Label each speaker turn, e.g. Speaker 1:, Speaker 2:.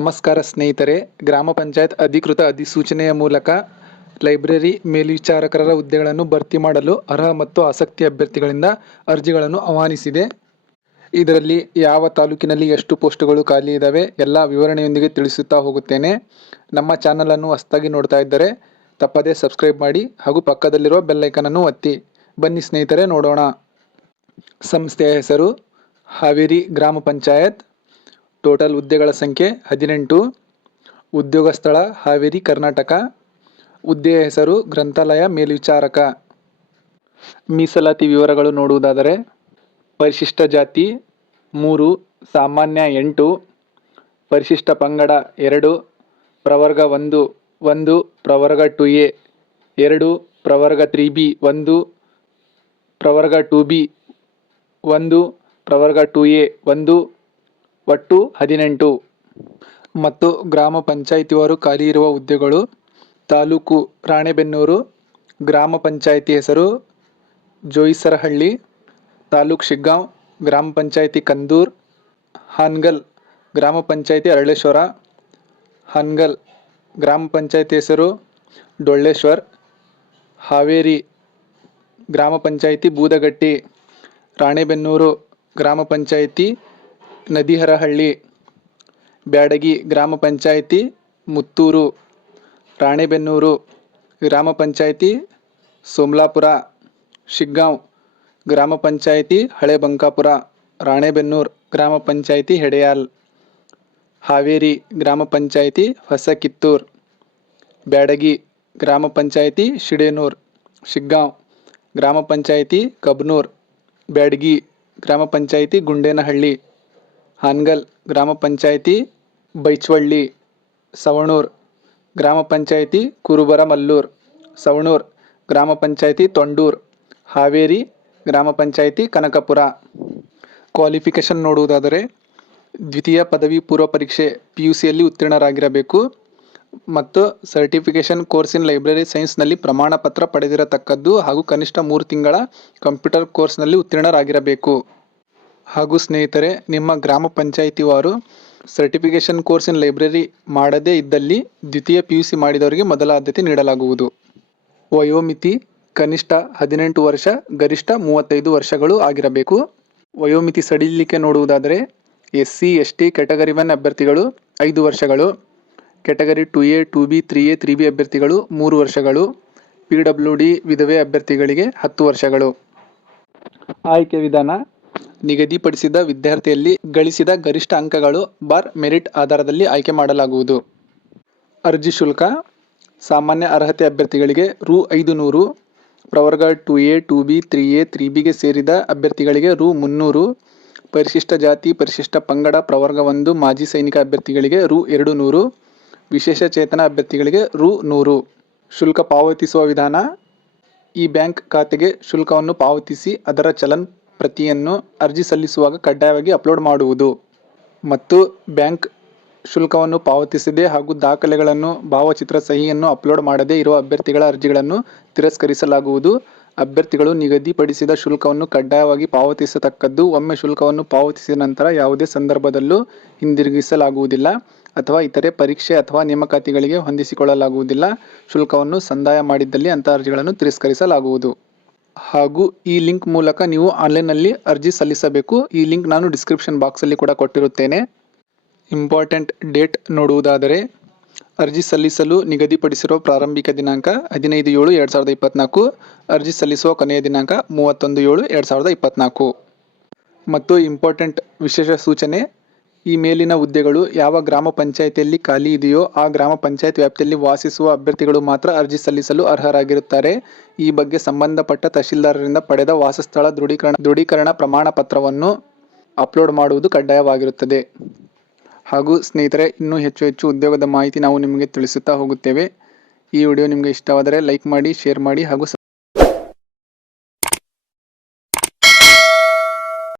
Speaker 1: ನಮಸ್ಕಾರ ಸ್ನೇಹಿತರೆ, ಗ್ರಾಮ ಪಂಚಾಯತ್ ಅಧಿಕೃತ ಅಧಿಸೂಚನೆಯ ಮೂಲಕ ಲೈಬ್ರರಿ ಮೇಲ್ವಿಚಾರಕರ ಹುದ್ದೆಗಳನ್ನು ಭರ್ತಿ ಮಾಡಲು ಅರ್ಹ ಮತ್ತು ಆಸಕ್ತಿ ಅಭ್ಯರ್ಥಿಗಳಿಂದ ಅರ್ಜಿಗಳನ್ನು ಆಹ್ವಾನಿಸಿದೆ. ಇದರಲ್ಲಿ ಯಾವ ತಾಲೂಕಿನಲ್ಲಿ ಎಷ್ಟು ಪೋಸ್ಟ್ಗಳು ಖಾಲಿ ಇದ್ದಾವೆ ಎಲ್ಲ ವಿವರಣೆಯೊಂದಿಗೆ ತಿಳಿಸುತ್ತಾ ಹೋಗುತ್ತೇನೆ. ನಮ್ಮ ಚಾನಲನ್ನು ಹೊಸದಾಗಿ ನೋಡ್ತಾ ಇದ್ದರೆ ತಪ್ಪದೇ ಸಬ್ಸ್ಕ್ರೈಬ್ ಮಾಡಿ ಹಾಗೂ ಪಕ್ಕದಲ್ಲಿರುವ ಬೆಲ್ಲೈಕನನ್ನು ಒತ್ತಿ. ಬನ್ನಿ ಸ್ನೇಹಿತರೆ, ನೋಡೋಣ. ಸಂಸ್ಥೆಯ ಹೆಸರು ಹಾವೇರಿ ಗ್ರಾಮ ಪಂಚಾಯತ್. ಟೋಟಲ್ ಹುದ್ದೆಗಳ ಸಂಖ್ಯೆ ಹದಿನೆಂಟು. ಉದ್ಯೋಗ ಸ್ಥಳ ಹಾವೇರಿ, ಕರ್ನಾಟಕ. ಹುದ್ದೆಯ ಹೆಸರು ಗ್ರಂಥಾಲಯ ಮೇಲ್ವಿಚಾರಕ. ಮೀಸಲಾತಿ ವಿವರಗಳು ನೋಡುವುದಾದರೆ, ಪರಿಶಿಷ್ಟ ಜಾತಿ ಮೂರು, ಸಾಮಾನ್ಯ ಎಂಟು, ಪರಿಶಿಷ್ಟ ಪಂಗಡ ಎರಡು, ಪ್ರವರ್ಗ ಒಂದು ಒಂದು, ಪ್ರವರ್ಗ ಟು ಎ ಎರಡು, ಪ್ರವರ್ಗ ತ್ರೀ ಬಿ ಒಂದು, ಪ್ರವರ್ಗ ಟು ಬಿ ಒಂದು, ಪ್ರವರ್ಗ ಟು ಎ ಒಂದು ಒಟ್ಟು ಹದಿನೆಂಟು. ಮತ್ತು ಗ್ರಾಮ ಪಂಚಾಯಿತಿಯವರು ಖಾಲಿ ಇರುವ ಹುದ್ದೆಗಳು ತಾಲೂಕು ರಾಣೆಬೆನ್ನೂರು, ಗ್ರಾಮ ಪಂಚಾಯಿತಿ ಹೆಸರು ಜೋಯಿಸರಹಳ್ಳಿ, ತಾಲೂಕ್ ಶಿಗ್ಗಾಂವ್, ಗ್ರಾಮ ಪಂಚಾಯಿತಿ ಕಂದೂರ್, ಹಾನ್ಗಲ್, ಗ್ರಾಮ ಪಂಚಾಯಿತಿ ಅರಳೇಶ್ವರ, ಹಾನ್ಗಲ್, ಗ್ರಾಮ ಪಂಚಾಯಿತಿ ಹೆಸರು ಡೊಳ್ಳೇಶ್ವರ್, ಹಾವೇರಿ, ಗ್ರಾಮ ಪಂಚಾಯಿತಿ ಬೂದಗಟ್ಟಿ, ರಾಣೆಬೆನ್ನೂರು, ಗ್ರಾಮ ಪಂಚಾಯಿತಿ ನದಿಹರಹಳ್ಳಿ, ಬ್ಯಾಡಗಿ ಗ್ರಾಮ ಪಂಚಾಯಿತಿ, ಮುತ್ತೂರು, ರಾಣೆಬೆನ್ನೂರು ಗ್ರಾಮ ಪಂಚಾಯಿತಿ, ಸೋಮಲಾಪುರ, ಶಿಗ್ಗಾಂವ್ ಗ್ರಾಮ ಪಂಚಾಯಿತಿ ಹಳೆ ಬಂಕಾಪುರ ರಾಣೆಬೆನ್ನೂರು ಗ್ರಾಮ ಪಂಚಾಯಿತಿ, ಹೆಡೆಯಾಲ್, ಹಾವೇರಿ ಗ್ರಾಮ ಪಂಚಾಯಿತಿ, ಹೊಸಕಿತ್ತೂರು, ಬ್ಯಾಡಗಿ ಗ್ರಾಮ ಪಂಚಾಯಿತಿ, ಶಿಡೇನೂರ್, ಶಿಗ್ಗಾಂವ್ ಗ್ರಾಮ ಪಂಚಾಯಿತಿ, ಕಬ್ನೂರ್, ಬ್ಯಾಡಗಿ ಗ್ರಾಮ ಪಂಚಾಯಿತಿ, ಗುಂಡೇನಹಳ್ಳಿ. ಹಾನ್ಗಲ್ ಗ್ರಾಮ ಪಂಚಾಯಿತಿ, ಬೈಚ್ವಳ್ಳಿ, ಸವಣೂರ್ ಗ್ರಾಮ ಪಂಚಾಯಿತಿ, ಕುರುಬರಮಲ್ಲೂರ್, ಸವಣೂರ್ ಗ್ರಾಮ ಪಂಚಾಯಿತಿ, ತೊಂಡೂರ್, ಹಾವೇರಿ ಗ್ರಾಮ ಪಂಚಾಯಿತಿ, ಕನಕಪುರ. ಕ್ವಾಲಿಫಿಕೇಷನ್ ನೋಡುವುದಾದರೆ ದ್ವಿತೀಯ ಪದವಿ ಪೂರ್ವ ಪರೀಕ್ಷೆ ಪಿ ಯು ಸಿಯಲ್ಲಿ ಉತ್ತೀರ್ಣರಾಗಿರಬೇಕು ಮತ್ತು ಸರ್ಟಿಫಿಕೇಷನ್ ಕೋರ್ಸ್ ಇನ್ ಲೈಬ್ರರಿ ಸೈನ್ಸ್ನಲ್ಲಿ ಪ್ರಮಾಣ ಪತ್ರ ಪಡೆದಿರತಕ್ಕದ್ದು ಹಾಗೂ ಕನಿಷ್ಠ ಮೂರು ತಿಂಗಳ ಕಂಪ್ಯೂಟರ್ ಕೋರ್ಸ್ನಲ್ಲಿ ಉತ್ತೀರ್ಣರಾಗಿರಬೇಕು. ಹಾಗೂ ಸ್ನೇಹಿತರೆ, ನಿಮ್ಮ ಗ್ರಾಮ ಪಂಚಾಯಿತಿವಾರು ಸರ್ಟಿಫಿಕೇಷನ್ ಕೋರ್ಸ್ ಇನ್ ಲೈಬ್ರರಿ ಮಾಡದೇ ಇದ್ದಲ್ಲಿ ದ್ವಿತೀಯ ಪಿ ಯು ಸಿ ಮಾಡಿದವರಿಗೆ ಮೊದಲ ಆದ್ಯತೆ ನೀಡಲಾಗುವುದು. ವಯೋಮಿತಿ ಕನಿಷ್ಠ ಹದಿನೆಂಟು ವರ್ಷ, ಗರಿಷ್ಠ ಮೂವತ್ತೈದು ವರ್ಷಗಳು ಆಗಿರಬೇಕು. ವಯೋಮಿತಿ ಸಡಿಲಿಕೆ ನೋಡುವುದಾದರೆ S C S T category one ಅಭ್ಯರ್ಥಿಗಳು ಐದು ವರ್ಷಗಳು category two A, two B, three A, three B ಅಭ್ಯರ್ಥಿಗಳು ಮೂರು ವರ್ಷಗಳು, ಪಿ ಡಬ್ಲ್ಯೂ ಡಿ ವಿಧವೆ ಅಭ್ಯರ್ಥಿಗಳಿಗೆ ಹತ್ತು ವರ್ಷಗಳು. ಆಯ್ಕೆ ವಿಧಾನ ನಿಗದಿಪಡಿಸಿದ ವಿದ್ಯಾರ್ಥಿಯಲ್ಲಿ ಗಳಿಸಿದ ಗರಿಷ್ಠ ಅಂಕಗಳು ಬಾರ್ ಮೆರಿಟ್ ಆಧಾರದಲ್ಲಿ ಆಯ್ಕೆ ಮಾಡಲಾಗುವುದು. ಅರ್ಜಿ ಶುಲ್ಕ, ಸಾಮಾನ್ಯ ಅರ್ಹತೆ ಅಭ್ಯರ್ಥಿಗಳಿಗೆ ರು ಐದು ನೂರು ಪ್ರವರ್ಗ two A, two B, three A three ಬಿಗೆ ಸೇರಿದ ಅಭ್ಯರ್ಥಿಗಳಿಗೆ ರು ಮುನ್ನೂರು, ಪರಿಶಿಷ್ಟ ಜಾತಿ, ಪರಿಶಿಷ್ಟ ಪಂಗಡ, ಪ್ರವರ್ಗ ಒಂದು, ಮಾಜಿ ಸೈನಿಕ ಅಭ್ಯರ್ಥಿಗಳಿಗೆ ರು ಎರಡು ನೂರು ವಿಶೇಷ ಚೇತನ ಅಭ್ಯರ್ಥಿಗಳಿಗೆ ರು ನೂರು. ಶುಲ್ಕ ಪಾವತಿಸುವ ವಿಧಾನ, ಈ ಬ್ಯಾಂಕ್ ಖಾತೆಗೆ ಶುಲ್ಕವನ್ನು ಪಾವತಿಸಿ ಅದರ ಚಲನ್ ಪ್ರತಿಯನ್ನು ಅರ್ಜಿ ಸಲ್ಲಿಸುವಾಗ ಕಡ್ಡಾಯವಾಗಿ ಅಪ್ಲೋಡ್ ಮಾಡುವುದು ಮತ್ತು ಬ್ಯಾಂಕ್ ಶುಲ್ಕವನ್ನು ಪಾವತಿಸದೆ ಹಾಗೂ ದಾಖಲೆಗಳನ್ನು, ಭಾವಚಿತ್ರ ಸಹಿಯನ್ನು ಅಪ್ಲೋಡ್ ಮಾಡದೇ ಇರುವ ಅಭ್ಯರ್ಥಿಗಳ ಅರ್ಜಿಗಳನ್ನು ತಿರಸ್ಕರಿಸಲಾಗುವುದು. ಅಭ್ಯರ್ಥಿಗಳು ನಿಗದಿಪಡಿಸಿದ ಶುಲ್ಕವನ್ನು ಕಡ್ಡಾಯವಾಗಿ ಪಾವತಿಸತಕ್ಕದ್ದು ಒಮ್ಮೆ ಶುಲ್ಕವನ್ನು ಪಾವತಿಸಿದ ನಂತರ ಯಾವುದೇ ಸಂದರ್ಭದಲ್ಲೂ ಹಿಂದಿರುಗಿಸಲಾಗುವುದಿಲ್ಲ ಅಥವಾ ಇತರೆ ಪರೀಕ್ಷೆ ಅಥವಾ ನೇಮಕಾತಿಗಳಿಗೆ ಹೊಂದಿಸಿಕೊಳ್ಳಲಾಗುವುದಿಲ್ಲ. ಶುಲ್ಕವನ್ನು ಸಂದಾಯ ಮಾಡಿದ್ದಲ್ಲಿ ಅಂಥ ಅರ್ಜಿಗಳನ್ನು ತಿರಸ್ಕರಿಸಲಾಗುವುದು. ಹಾಗೂ ಈ ಲಿಂಕ್ ಮೂಲಕ ನೀವು ಆನ್ಲೈನ್ನಲ್ಲಿ ಅರ್ಜಿ ಸಲ್ಲಿಸಬೇಕು. ಈ ಲಿಂಕ್ ನಾನು ಡಿಸ್ಕ್ರಿಪ್ಷನ್ ಬಾಕ್ಸಲ್ಲಿ ಕೂಡ ಕೊಟ್ಟಿರುತ್ತೇನೆ. ಇಂಪಾರ್ಟೆಂಟ್ ಡೇಟ್ ನೋಡುವುದಾದರೆ, ಅರ್ಜಿ ಸಲ್ಲಿಸಲು ನಿಗದಿಪಡಿಸಿರುವ ಪ್ರಾರಂಭಿಕ ದಿನಾಂಕ ಹದಿನೈದು ಏಳು ಎರಡು ಸಾವಿರದ ಇಪ್ಪತ್ತ್ನಾಲ್ಕು ಅರ್ಜಿ ಸಲ್ಲಿಸುವ ಕೊನೆಯ ದಿನಾಂಕ ಮೂವತ್ತೊಂದು ಏಳು ಎರಡು ಸಾವಿರದ ಇಪ್ಪತ್ತ್ನಾಲ್ಕು ಮತ್ತು ಇಂಪಾರ್ಟೆಂಟ್ ವಿಶೇಷ ಸೂಚನೆ ಈ ಮೇಲಿನ ಹುದ್ದೆಗಳು ಯಾವ ಗ್ರಾಮ ಪಂಚಾಯಿತಿಯಲ್ಲಿ ಖಾಲಿ ಇದೆಯೋ ಆ ಗ್ರಾಮ ಪಂಚಾಯತ್ ವ್ಯಾಪ್ತಿಯಲ್ಲಿ ವಾಸಿಸುವ ಅಭ್ಯರ್ಥಿಗಳು ಮಾತ್ರ ಅರ್ಜಿ ಸಲ್ಲಿಸಲು ಅರ್ಹರಾಗಿರುತ್ತಾರೆ. ಈ ಬಗ್ಗೆ ಸಂಬಂಧಪಟ್ಟ ತಹಶೀಲ್ದಾರರಿಂದ ಪಡೆದ ವಾಸಸ್ಥಳ ದೃಢೀಕರಣ ದೃಢೀಕರಣ ಪ್ರಮಾಣ ಪತ್ರವನ್ನು ಅಪ್ಲೋಡ್ ಮಾಡುವುದು ಕಡ್ಡಾಯವಾಗಿರುತ್ತದೆ. ಹಾಗೂ ಸ್ನೇಹಿತರೆ, ಇನ್ನೂ ಹೆಚ್ಚು ಹೆಚ್ಚು ಉದ್ಯೋಗದ ಮಾಹಿತಿ ನಾವು ನಿಮಗೆ ತಿಳಿಸುತ್ತಾ ಹೋಗುತ್ತೇವೆ. ಈ ವಿಡಿಯೋ ನಿಮಗೆ ಇಷ್ಟವಾದರೆ ಲೈಕ್ ಮಾಡಿ, ಶೇರ್ ಮಾಡಿ ಹಾಗೂ